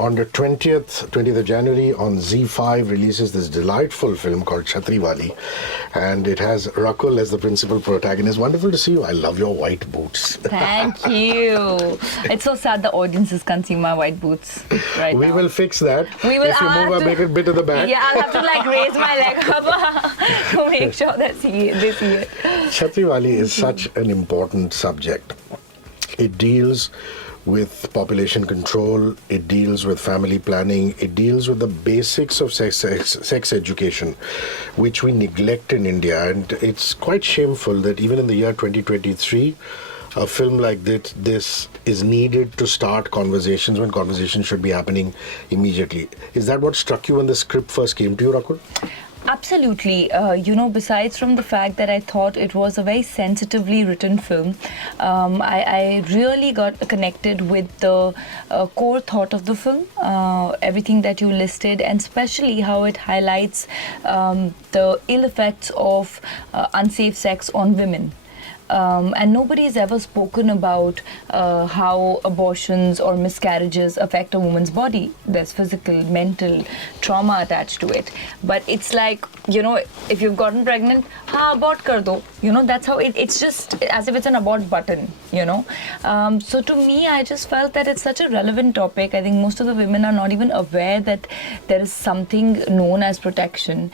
On the 20th of January on Z5 releases this delightful film called Chhatriwali, and it has Rakul as the principal protagonist. Wonderful to see you. I love your white boots. Thank you. It's so sad the audiences can't see my white boots right now. We will fix that. We will. If you move a bit to the back. Yeah, I'll have to like raise my leg up to make sure that they see it. Chhatriwali is such an important subject. It deals with population control, it deals with family planning, it deals with the basics of sex education, which we neglect in India. And it's quite shameful that even in the year 2023, a film like this is needed to start conversations when conversations should be happening immediately. Is that what struck you when the script first came to you, Rakul? Absolutely. Besides from the fact that I thought it was a very sensitively written film, I really got connected with the core thought of the film, everything that you listed, and especially how it highlights the ill effects of unsafe sex on women. And nobody's ever spoken about how abortions or miscarriages affect a woman's body. There's physical, mental trauma attached to it. But it's like, if you've gotten pregnant, abort kar do. That's how it's just as if it's an abort button, So to me, I just felt that it's such a relevant topic. I think most of the women are not even aware that there is something known as protection.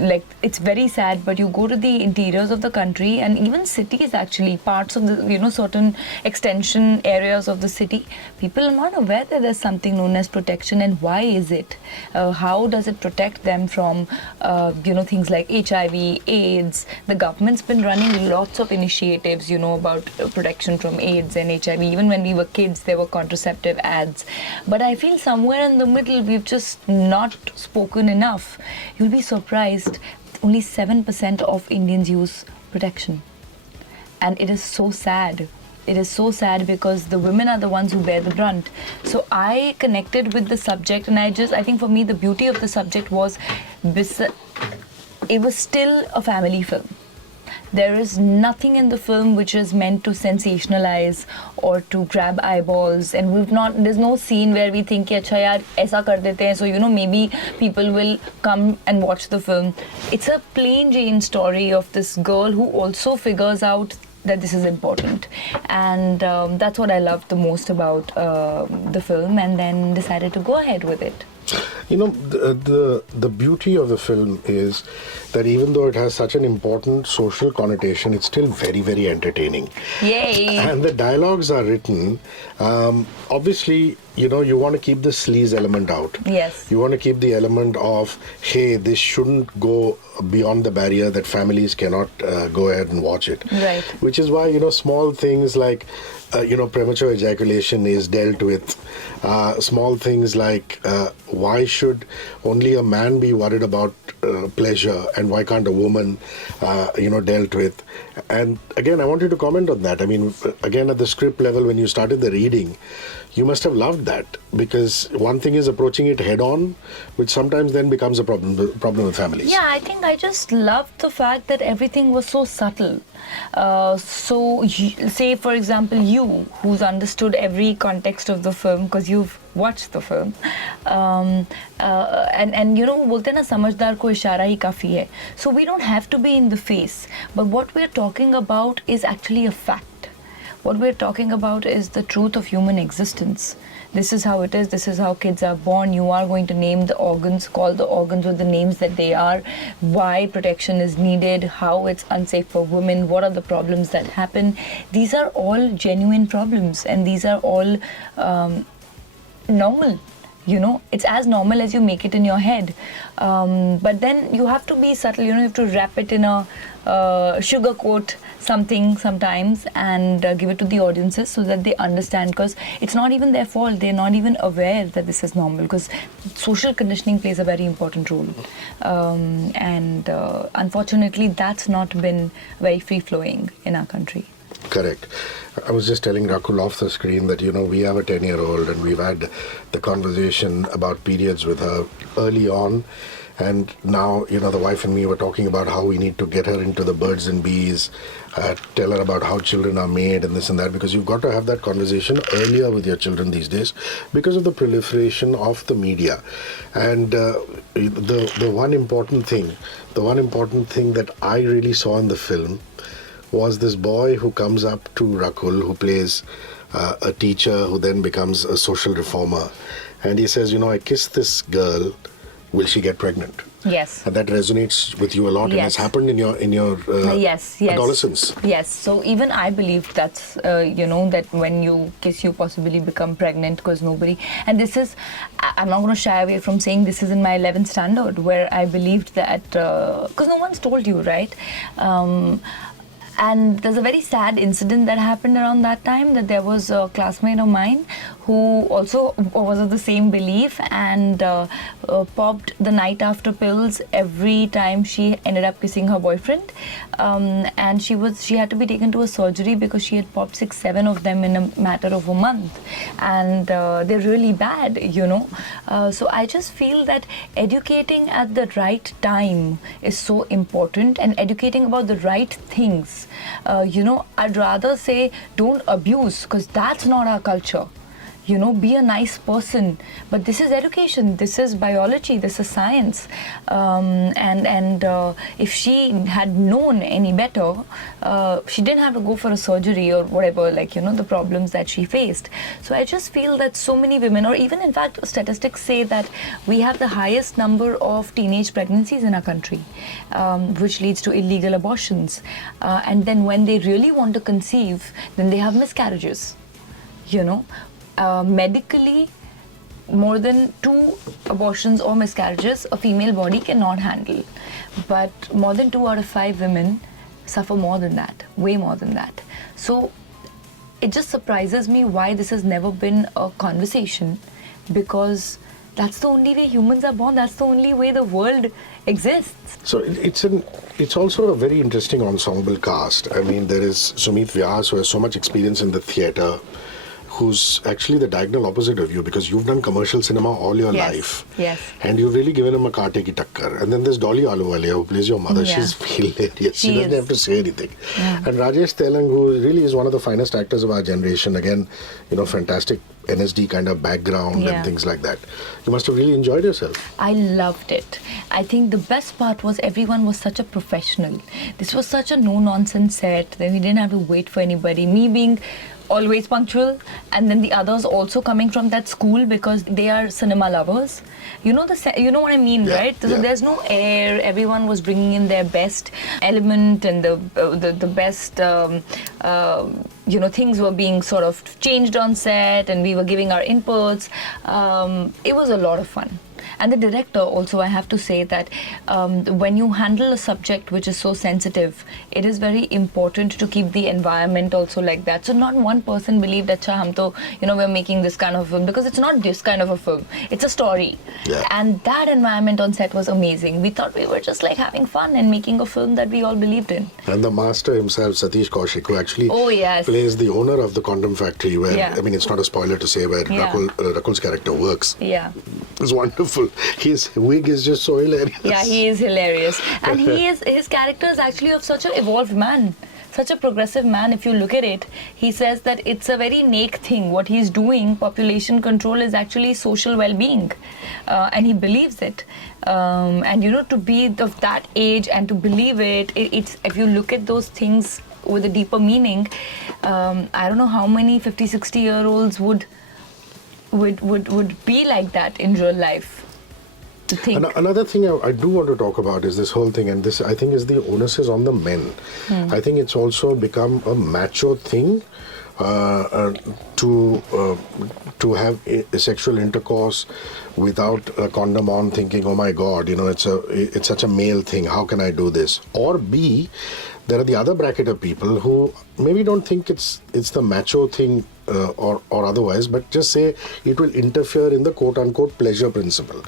Like, it's very sad, but you go to the interiors of the country and even cities, actually parts of the certain extension areas of the city, people are not aware that there's something known as protection. And why is it? How does it protect them from things like HIV, AIDS? The government's been running lots of initiatives about protection from AIDS and HIV. Even when we were kids, there were contraceptive ads, but I feel somewhere in the middle we've just not spoken enough. You'll be surprised, only 7% of Indians use protection. And it is so sad. It is so sad because the women are the ones who bear the brunt. So I connected with the subject, and I think for me the beauty of the subject was it was still a family film. There is nothing in the film which is meant to sensationalize or to grab eyeballs, and there's no scene where we think, acha yaar, aisa kar dete hain, so maybe people will come and watch the film. It's a plain Jane story of this girl who also figures out that this is important, and that's what I loved the most about the film, and then decided to go ahead with it. The beauty of the film is that even though it has such an important social connotation, it's still very, very entertaining. Yay! And the dialogues are written, obviously, you want to keep the sleaze element out. Yes. You want to keep the element of, hey, this shouldn't go beyond the barrier that families cannot go ahead and watch it. Right. Which is why, small things like, premature ejaculation is dealt with. Small things like, why should only a man be worried about pleasure, and why can't a woman, dealt with? And again, I want you to comment on that. I mean, again, at the script level, when you started the reading, you must have loved that, because one thing is approaching it head on, which sometimes then becomes a problem with families. Yeah, I think I just loved the fact that everything was so subtle. Say, for example, you, who's understood every context of the film because you've watched the film, and बोलते ना समझदार को इशारा ही काफी है. So we don't have to be in the face, but what we're talking about is actually a fact. What we're talking about is the truth of human existence. This is how it is. This is how kids are born. You are going to name the organs, call the organs with the names that they are, why protection is needed, how it's unsafe for women, what are the problems that happen. These are all genuine problems, and these are all normal. It's as normal as you make it in your head. But then you have to be subtle, you have to wrap it in a sugarcoat something sometimes and give it to the audiences so that they understand, because it's not even their fault. They're not even aware that this is normal, because social conditioning plays a very important role. And unfortunately, that's not been very free-flowing in our country. Correct. I was just telling Rakul off the screen that, we have a 10-year-old and we've had the conversation about periods with her early on. And now, the wife and me were talking about how we need to get her into the birds and bees, tell her about how children are made and this and that, because you've got to have that conversation earlier with your children these days because of the proliferation of the media. And the one important thing that I really saw in the film was this boy who comes up to Rakul, who plays a teacher who then becomes a social reformer. And he says, I kissed this girl, will she get pregnant? Yes. And that resonates with you a lot, and has happened in your yes. adolescence. Yes. So even I believed that's, that when you kiss, you possibly become pregnant because nobody... And this is... I'm not going to shy away from saying this is in my 11th standard, where I believed that... Because no one's told you, right? And there's a very sad incident that happened around that time, that there was a classmate of mine who also was of the same belief and popped the night after pills every time she ended up kissing her boyfriend. And she had to be taken to a surgery because she had popped 6-7 of them in a matter of a month. And they're really bad, So I just feel that educating at the right time is so important, and educating about the right things. I'd rather say don't abuse, because that's not our culture. Be a nice person. But this is education, this is biology, this is science. And if she had known any better, she didn't have to go for a surgery or whatever, the problems that she faced. So I just feel that so many women, or even in fact statistics say that we have the highest number of teenage pregnancies in our country, which leads to illegal abortions. And then when they really want to conceive, then they have miscarriages, medically, more than 2 abortions or miscarriages a female body cannot handle. But more than 2 out of 5 women suffer more than that, way more than that. So it just surprises me why this has never been a conversation, because that's the only way humans are born, that's the only way the world exists. So it's also a very interesting ensemble cast. I mean, there is Sumeet, Vyas, who has so much experience in the theatre, who's actually the diagonal opposite of you, because you've done commercial cinema all your life. Yes. And you've really given him a kaate ki takkar. And then there's Dolly Ahluwalia, who plays your mother. She's hilarious. She doesn't have to say anything. Yeah. And Rajesh Telang, who really is one of the finest actors of our generation. Again, fantastic NSD kind of background and things like that. You must have really enjoyed yourself. I loved it. I think the best part was everyone was such a professional. This was such a no-nonsense set. Then we didn't have to wait for anybody. Me being always punctual, and then the others also coming from that school because they are cinema lovers. You know what I mean, right? So there's no air. Everyone was bringing in their best element, and the best things were being sort of changed on set, and we were giving our inputs. It was a lot of fun. And the director also, I have to say that when you handle a subject which is so sensitive, it is very important to keep the environment also like that. So not one person believed that we're making this kind of film, because it's not this kind of a film. It's a story. Yeah. And that environment on set was amazing. We thought we were just like having fun and making a film that we all believed in. And the master himself, Satish Kaushik, who actually plays the owner of the condom factory, where, I mean, it's not a spoiler to say, where Rakul's character works. Yeah. It's wonderful. His wig is just so hilarious. Yeah, he is hilarious. And his character is actually of such an evolved man, such a progressive man. If you look at it, he says that it's a very naked thing. What he's doing, population control, is actually social well-being. And he believes it. And to be of that age and to believe it's if you look at those things with a deeper meaning, I don't know how many 50, 60-year-olds would be like that in real life. To think. Another thing I do want to talk about is this whole thing, and this I think is the onus is on the men. I think it's also become a macho thing to have a sexual intercourse without a condom on, thinking, oh my God, it's such a male thing. How can I do this? Or B, there are the other bracket of people who maybe don't think it's the macho thing or otherwise, but just say it will interfere in the quote-unquote pleasure principle.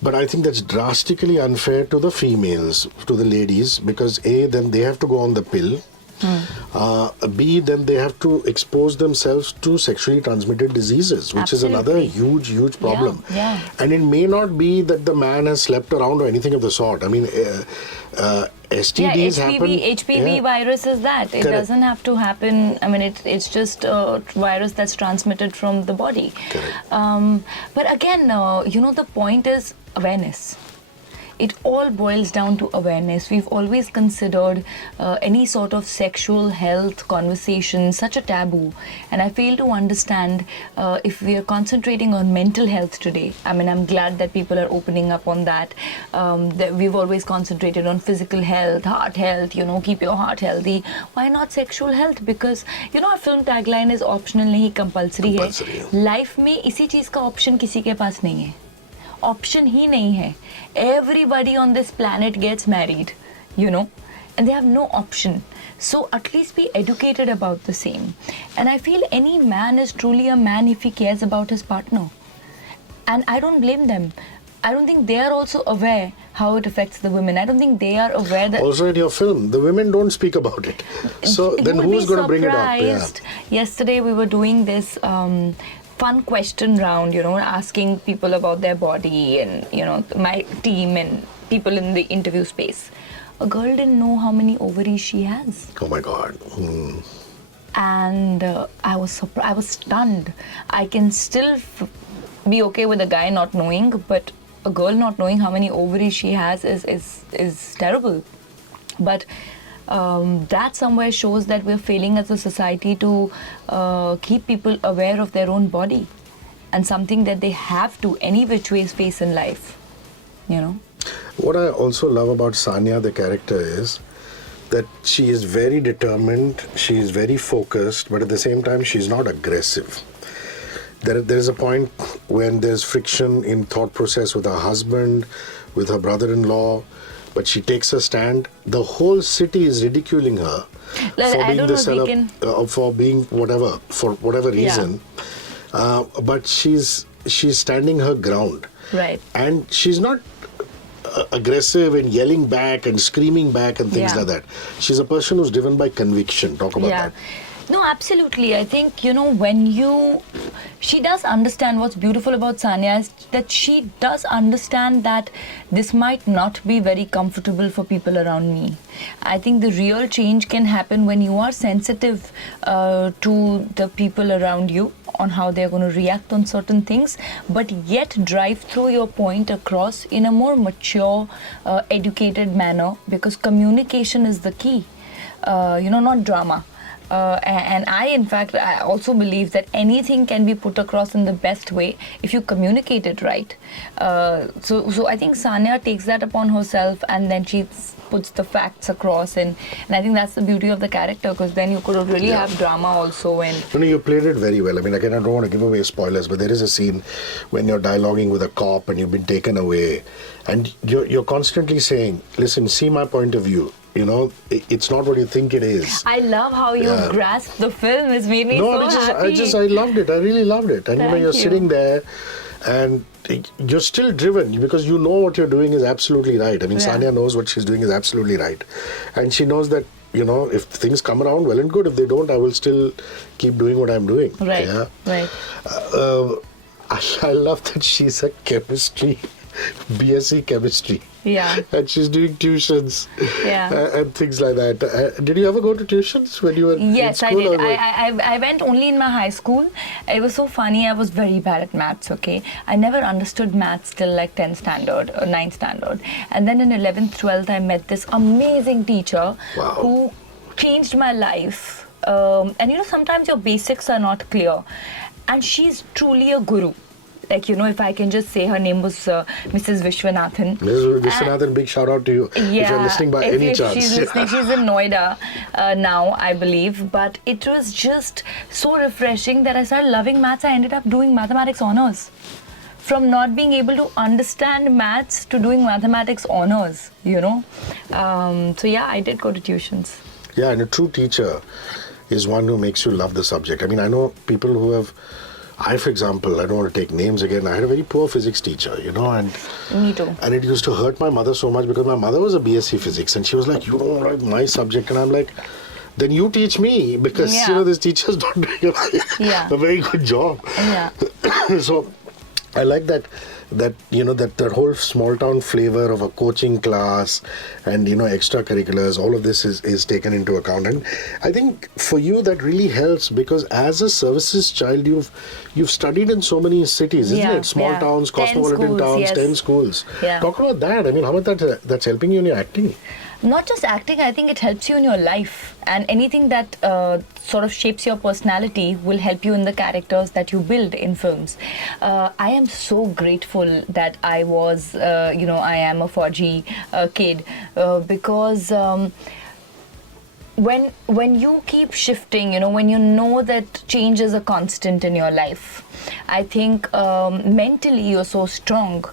But I think that's drastically unfair to the females, to the ladies, because A, then they have to go on the pill, B, then they have to expose themselves to sexually transmitted diseases, which is another huge problem. Yeah. And it may not be that the man has slept around or anything of the sort. I mean, STDs happen. HPV virus is that. It doesn't have to happen. I mean, it's just a virus that's transmitted from the body. But again, the point is awareness. It all boils down to awareness. We've always considered any sort of sexual health conversation such a taboo. And I fail to understand if we are concentrating on mental health today. I mean, I'm glad that people are opening up on that. That we've always concentrated on physical health, heart health, keep your heart healthy. Why not sexual health? Because, our film tagline is optional nahi, compulsory hai. Life में इसी चीज़ का option किसी के पास नहीं है. Option ही नहीं है. Everybody on this planet gets married, and they have no option. So at least be educated about the same. And I feel any man is truly a man if he cares about his partner. And I don't blame them. I don't think they are also aware how it affects the women. I don't think they are aware that... Also in your film, the women don't speak about it. So then who's going to bring it up? Yeah. Yesterday we were doing this... fun question round, asking people about their body and, my team and people in the interview space. A girl didn't know how many ovaries she has. Oh my God. And I was surprised. I was stunned. I can still be okay with a guy not knowing, but a girl not knowing how many ovaries she has is terrible. But that somewhere shows that we're failing as a society to keep people aware of their own body and something that they have to any which ways face in life, What I also love about Sanya, the character, is that she is very determined, she is very focused, but at the same time she's not aggressive. There is a point when there's friction in thought process with her husband, with her brother-in-law, but she takes a stand. The whole city is ridiculing her for being whatever, for whatever reason. But she's standing her ground. Right. And she's not aggressive and yelling back and screaming back and things like that. She's a person who's driven by conviction. Talk about that. No, absolutely. I think, she does understand. What's beautiful about Sanya is that she does understand that this might not be very comfortable for people around me. I think the real change can happen when you are sensitive to the people around you on how they're going to react on certain things, but yet drive through your point across in a more mature, educated manner, because communication is the key, not drama. And I also believe that anything can be put across in the best way if you communicate it right. So I think Sanya takes that upon herself, and then she puts the facts across, and I think that's the beauty of the character, because then you could really have drama also. And you played it very well. I mean, again, I don't want to give away spoilers, but there is a scene when you're dialoguing with a cop and you've been taken away, and you're constantly saying, listen, see my point of view. It's not what you think it is. I love how you grasped the film. It's made me so happy. I loved it. I really loved it. And you're sitting there and you're still driven because you know what you're doing is absolutely right. I mean, Sanya knows what she's doing is absolutely right. And she knows that, if things come around, well and good. If they don't, I will still keep doing what I'm doing. Right, right. I love that she's a BSc chemistry. Yeah. And she's doing tuitions and things like that. Did you ever go to tuitions when you were in school? Yes, I did. I went only in my high school. It was so funny. I was very bad at maths, okay? I never understood maths till like 10th standard or 9th standard. And then in 11th, 12th, I met this amazing teacher who changed my life. And sometimes your basics are not clear. And she's truly a guru. Like, if I can just say, her name was Mrs. Vishwanathan. Mrs. Vishwanathan, big shout out to you if you're listening by any chance. She's listening. She's in Noida now, I believe. But it was just so refreshing that I started loving maths. I ended up doing mathematics honors. From not being able to understand maths to doing mathematics honors, So I did go to tuitions. Yeah, and a true teacher is one who makes you love the subject. I mean, I know people who have... for example, I don't want to take names again. I had a very poor physics teacher, and... Me too. And it used to hurt my mother so much because my mother was a BSc physics and she was like, you don't like my subject. And I'm like, then you teach me, because these teachers don't do a very good job. Yeah. So I like that that whole small town flavor of a coaching class and extracurriculars, all of this is taken into account. And I think for you that really helps, because as a services child you've studied in so many cities, isn't it? Small towns, cosmopolitan towns, 10 schools. Talk about that. I mean, how much that's helping you in your acting? Not just acting, I think it helps you in your life, and anything that sort of shapes your personality will help you in the characters that you build in films. I am so grateful that I was, I am a Fauji kid, because when you keep shifting, when you know that change is a constant in your life, I think mentally you're so strong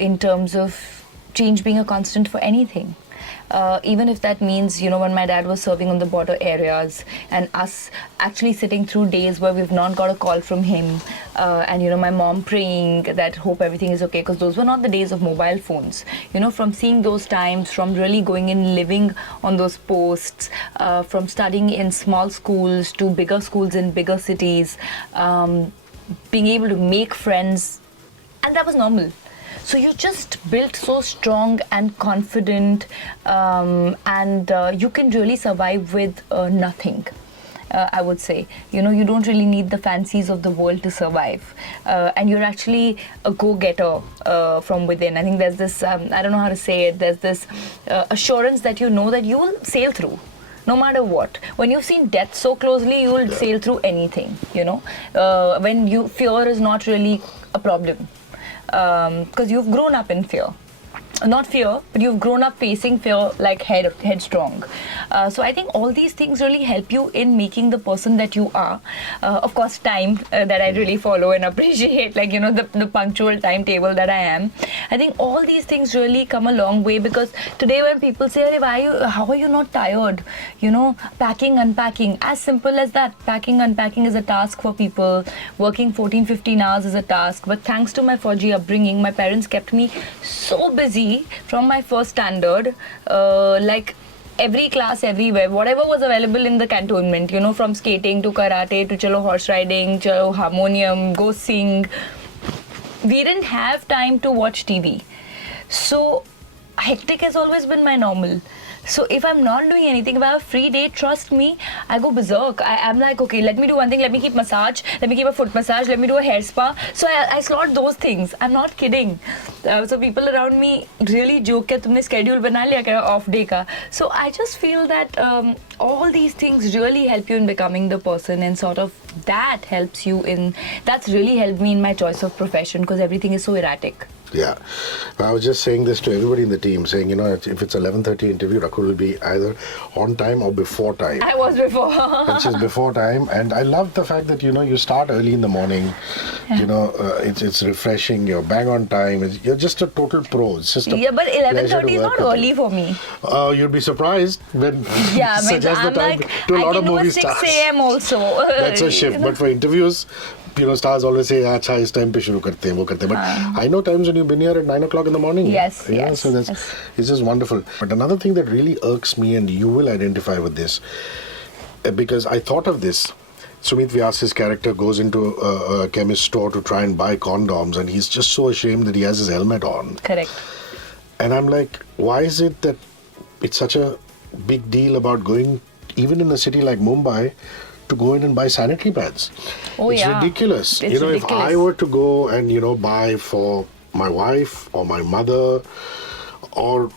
in terms of change being a constant for anything. Even if that means, when my dad was serving on the border areas and us actually sitting through days where we've not got a call from him, and, my mom praying that hope everything is okay, because those were not the days of mobile phones. From seeing those times, from really going in, living on those posts, from studying in small schools to bigger schools in bigger cities, being able to make friends, and that was normal. So you just built so strong and confident, and you can really survive with nothing, I would say. You don't really need the fancies of the world to survive. And you're actually a go-getter from within. I think there's this, I don't know how to say it, there's this assurance that you know that you will sail through. No matter what. When you've seen death so closely, you will sail through anything, when fear is not really a problem. Because you've grown up in fear. Not fear, but you've grown up facing fear like headstrong. So I think all these things really help you in making the person that you are. Of course, time that I really follow and appreciate, like, the punctual timetable that I am. I think all these things really come a long way, because today when people say, how are you not tired? Packing, unpacking, as simple as that. Packing, unpacking is a task for people. Working 14, 15 hours is a task. But thanks to my Fauji upbringing, my parents kept me so busy from my first standard, like every class, everywhere, whatever was available in the cantonment, from skating to karate to chalo horse riding, chalo harmonium, go sing. We didn't have time to watch TV. So hectic has always been my normal. So if I'm not doing anything, if I have a free day, trust me, I go berserk. I'm like, okay, let me do one thing, let me keep massage, let me keep a foot massage, let me do a hair spa. So I slot those things. I'm not kidding. So people around me really joke that tumne schedule bana liya kya off day ka. So I just feel that all these things really help you in becoming the person, and sort of that helps you in, that's really helped me in my choice of profession, because everything is so erratic. Yeah. I was just saying this to everybody in the team, saying, if it's 11:30 interview, Rakul will be either on time or before time. I was before. And she's before time. And I love the fact that, you start early in the morning. It's refreshing. You're bang on time. You're just a total pro. It's just a but 11:30 is not early for me. You'd be surprised when suggest I'm the time like, to a lot I of can do movie a 6 stars. a.m. also. That's a shift. But for interviews, stars always say, acha, is time pe shuru karte hain, wo karte hain. But I know times when you've been here at 9 o'clock in the morning. Yes. So it's just wonderful. But another thing that really irks me, and you will identify with this, because I thought of this. Sumeet Vyas's character goes into a chemist store to try and buy condoms, and he's just so ashamed that he has his helmet on. Correct. And I'm like, why is it that it's such a big deal about going, even in a city like Mumbai, to go in and buy sanitary pads? It's ridiculous. It's ridiculous. If I were to go and, buy for my wife or my mother, or,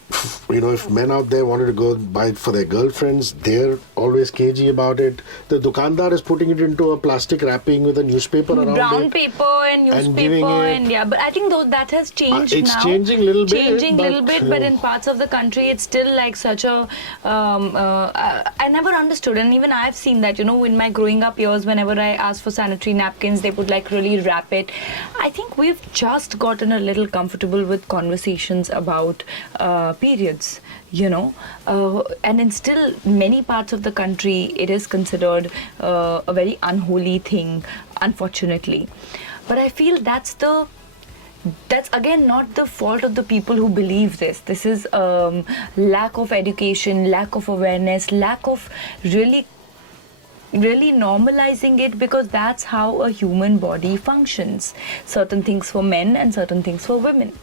if men out there wanted to go buy for their girlfriends, they're always cagey about it. The dukandar is putting it into a plastic wrapping with a newspaper around Brown it. paper and giving newspaper, but I think that has changed now. It's changing a little bit. But in parts of the country, it's still like such a. I never understood, and even I've seen that. In my growing up years, whenever I asked for sanitary napkins, they would like really wrap it. I think we've just gotten a little comfortable with conversations about periods, and in still many parts of the country, it is considered a very unholy thing, unfortunately. But I feel that's the that's again not the fault of the people who believe this. This is lack of education, lack of awareness, lack of really normalizing it, because that's how a human body functions. Certain things for men and certain things for women,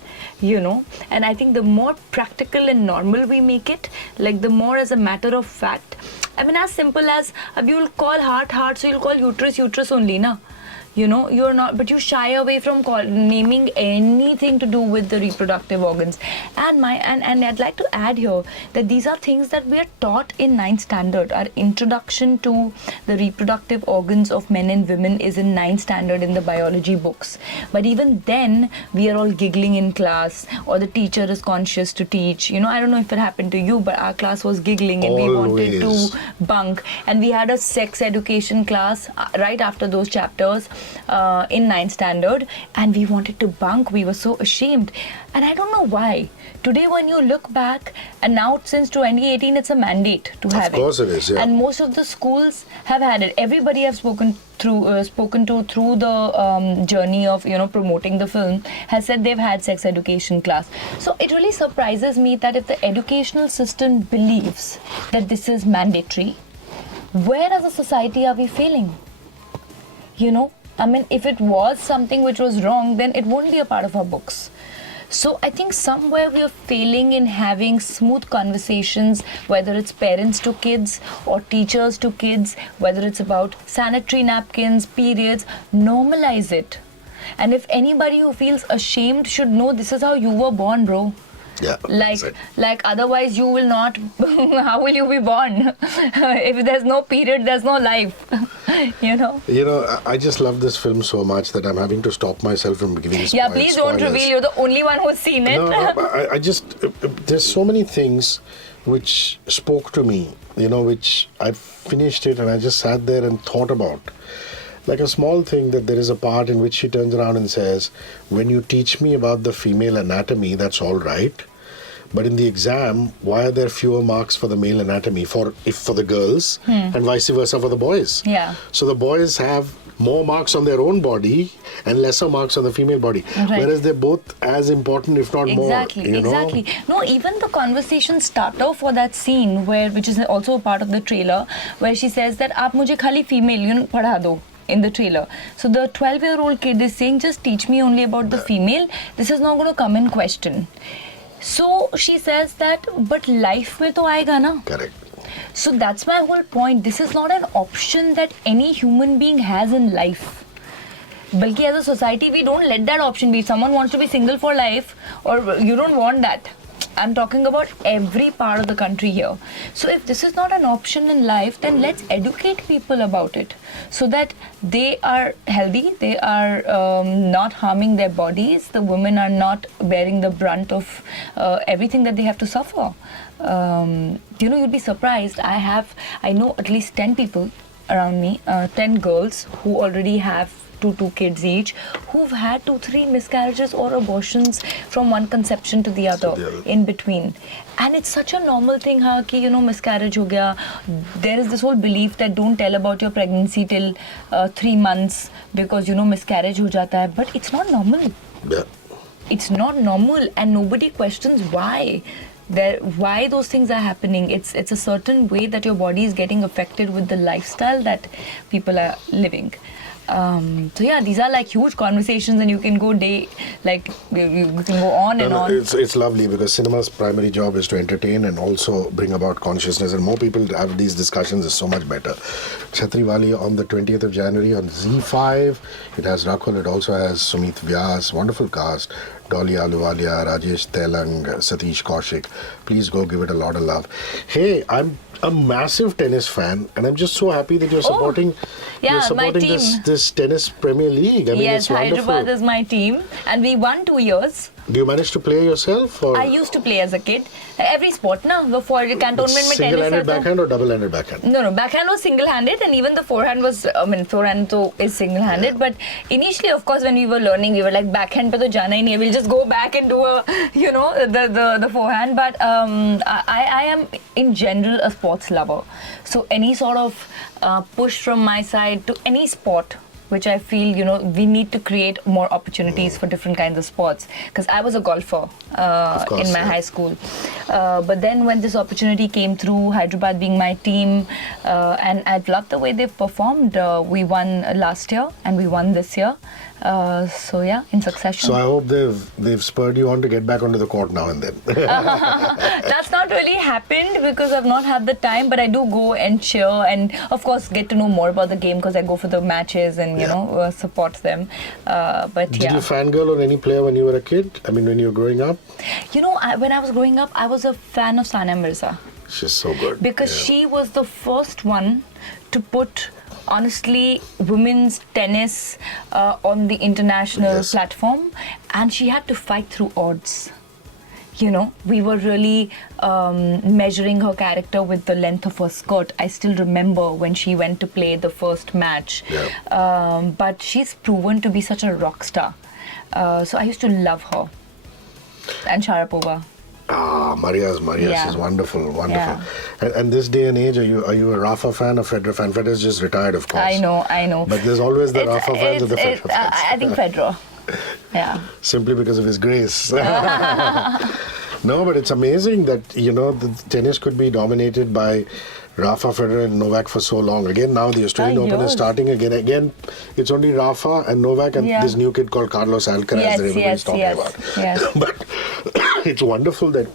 and I think the more practical and normal we make it, like the more as a matter of fact. I mean, as simple as you'll call heart, so you'll call uterus only, na? You're not, but you shy away from naming anything to do with the reproductive organs. And I'd like to add here that these are things that we are taught in 9th standard. Our introduction to the reproductive organs of men and women is in 9th standard in the biology books. But even then, we are all giggling in class, or the teacher is conscious to teach. I don't know if it happened to you, but our class was giggling and we wanted to bunk. And we had a sex education class right after those chapters. In 9th standard, and we wanted to bunk. We were so ashamed, and I don't know why. Today, when you look back, and now since 2018, it's a mandate to have it. Of course it is, yeah. And most of the schools have had it. Everybody I've spoken to through the journey of promoting the film has said they've had sex education class. So it really surprises me that if the educational system believes that this is mandatory, where as a society are we failing? I mean, if it was something which was wrong, then it won't be a part of our books. So I think somewhere we are failing in having smooth conversations, whether it's parents to kids or teachers to kids, whether it's about sanitary napkins, periods, normalize it. And if anybody who feels ashamed should know this is how you were born, bro. Yeah. Like otherwise you will not, how will you be born? If there's no period, there's no life. I just love this film so much that I'm having to stop myself from giving spoilers. Yeah, please don't reveal. You're the only one who's seen it. I just, there's so many things which spoke to me, which I finished it and I just sat there and thought about. Like a small thing, that there is a part in which she turns around and says, when you teach me about the female anatomy, that's all right. But in the exam, why are there fewer marks for the male anatomy for the girls and vice versa for the boys? Yeah. So the boys have more marks on their own body and lesser marks on the female body. Right. Whereas they're both as important, if not more. Exactly. No, even the conversation starter for that scene, which is also a part of the trailer, where she says that aap mujhe khali female, padha do. In the trailer. So the 12-year-old kid is saying, just teach me only about the female. This is not going to come in question. So she says that, but life mein to aayega na. Correct. So that's my whole point. This is not an option that any human being has in life. Balki as a society, we don't let that option be. If someone wants to be single for life, or you don't want that. I'm talking about every part of the country here. So if this is not an option in life, then let's educate people about it so that they are healthy, they are not harming their bodies, the women are not bearing the brunt of everything that they have to suffer. You'd be surprised. I know at least 10 people around me, 10 girls who already have two kids each, who've had 2-3 miscarriages or abortions from one conception to the other in between. And it's such a normal thing, ki, miscarriage ho gaya. There is this whole belief that don't tell about your pregnancy till 3 months because, miscarriage ho jata hai. But it's not normal. Yeah. It's not normal, and nobody questions why. Why those things are happening. It's a certain way that your body is getting affected with the lifestyle that people are living. So yeah, these are like huge conversations, and you can go you can go on and on. It's lovely because cinema's primary job is to entertain and also bring about consciousness, and more people have these discussions is so much better. Chhatriwali on the 20th of January on Z5. It has Rakul, it also has Sumeet, Vyas, wonderful cast. Dolly Aluwalia, Rajesh Telang, Satish Kaushik. Please go give it a lot of love. Hey, I'm a massive tennis fan, and I'm just so happy that you're supporting this tennis Premier League. I mean, yes, it's wonderful. Hyderabad is my team, and we won 2 years. Do you manage to play yourself? Or? I used to play as a kid. Every sport, na. For cantonment mein tennis. Single-handed backhand or double-handed backhand? No. Backhand was single-handed, and even the forehand was. Forehand is single-handed. Yeah. But initially, of course, when we were learning, we were like backhand pe to jana hi nahi. We'll just go back and do the forehand. But I am in general a sports lover. So any sort of push from my side to any sport which I feel, we need to create more opportunities for different kinds of sports. Because I was a golfer in my high school. But then when this opportunity came through, Hyderabad being my team, and I've loved the way they've performed. We won last year and we won this year. So yeah, in succession. So I hope they've spurred you on to get back onto the court now and then. That's not really happened because I've not had the time, but I do go and cheer and of course get to know more about the game because I go for the matches and support them. But Did you fangirl on any player when you were a kid? I mean, when you were growing up? When I was growing up, I was a fan of Sania Mirza. She's so good. Because she was the first one to put, honestly, women's tennis on the international platform, and she had to fight through odds. We were really measuring her character with the length of her skirt. I still remember when she went to play the first match. Yeah. But she's proven to be such a rock star. So I used to love her. And Sharapova. Maria's. Yeah. She's wonderful. Yeah. And this day and age, are you a Rafa fan or Federer fan? Federer's just retired, of course. I know. But there's always the Rafa fans or the Federer fans. I think Federer. Yeah. Simply because of his grace. No, but it's amazing that, the tennis could be dominated by Rafa, Federer and Novak for so long. Again, now the Australian Open is starting again. Again, it's only Rafa and Novak and this new kid called Carlos Alcaraz that everybody's talking about. Yes. But it's wonderful that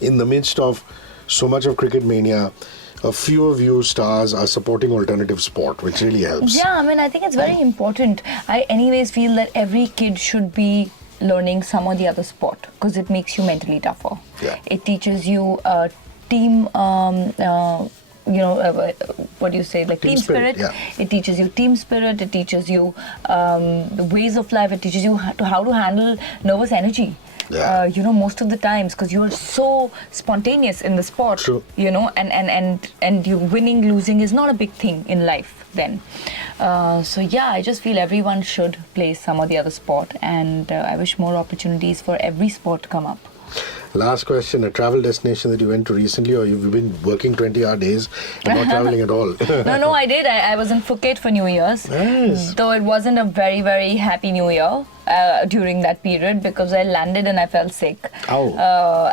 in the midst of so much of cricket mania, a few of you stars are supporting alternative sport, which really helps. Yeah, I think it's very important. I anyways feel that every kid should be learning some or the other sport because it makes you mentally tougher. Yeah. It teaches you team, what do you say, like team spirit. Yeah. It teaches you team spirit. It teaches you the ways of life. It teaches you how to handle nervous energy. Yeah. Most of the times, because you're so spontaneous in the sport. True. And you winning, losing is not a big thing in life then. I just feel everyone should play some or the other sport, and I wish more opportunities for every sport to come up. Last question, a travel destination that you went to recently, or you've been working 20-hour days and not traveling at all? No, I did. I was in Phuket for New Year's. Nice. Though it wasn't a very, very happy New Year during that period because I landed and I fell sick. Oh.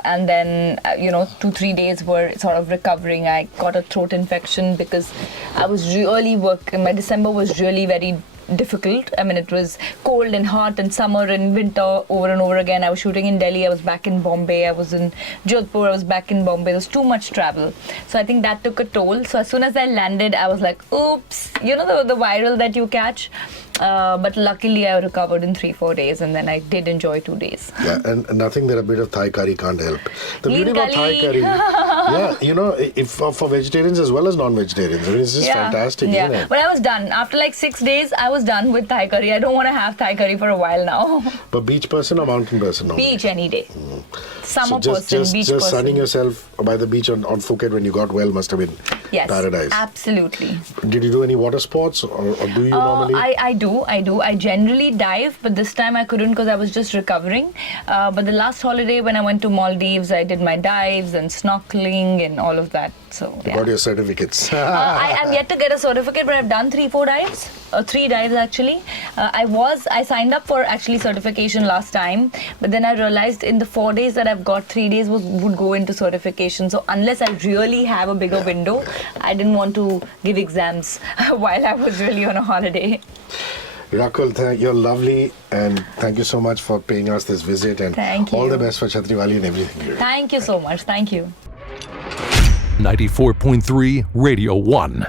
And then, 2-3 days were sort of recovering. I got a throat infection because I was really my December was really very difficult. It was cold and hot and summer and winter over and over again. I was shooting in Delhi, I was back in Bombay, I was in Jodhpur, I was back in Bombay. There was too much travel. So I think that took a toll. So as soon as I landed, I was like, oops, the viral that you catch. But luckily I recovered in 3-4 days and then I did enjoy 2 days. Yeah, and nothing that a bit of Thai curry can't help. The Green beauty about Thai curry, if for vegetarians as well as non-vegetarians, it's just fantastic, isn't it? But I was done. After like 6 days, I was done with Thai curry. I don't want to have Thai curry for a while now. But beach person or mountain person? Beach any day. Summer so person, beach person. Just sunning yourself by the beach on Phuket when you got well must have been paradise. Absolutely. Did you do any water sports or do you normally? I do. I generally dive, but this time I couldn't because I was just recovering. But the last holiday when I went to Maldives, I did my dives and snorkeling and all of that. So you got your certificates. I am yet to get a certificate, but I've done 3-4 dives. 3 dives actually. I signed up for actually certification last time, but then I realized in the 4 days that I've got, 3 days would go into certification. So unless I really have a bigger window, I didn't want to give exams while I was really on a holiday. Rakul, you're lovely, and thank you so much for paying us this visit, and all the best for Chhatriwali and everything. Thank you so much. Thank you. 94.3 Radio 1.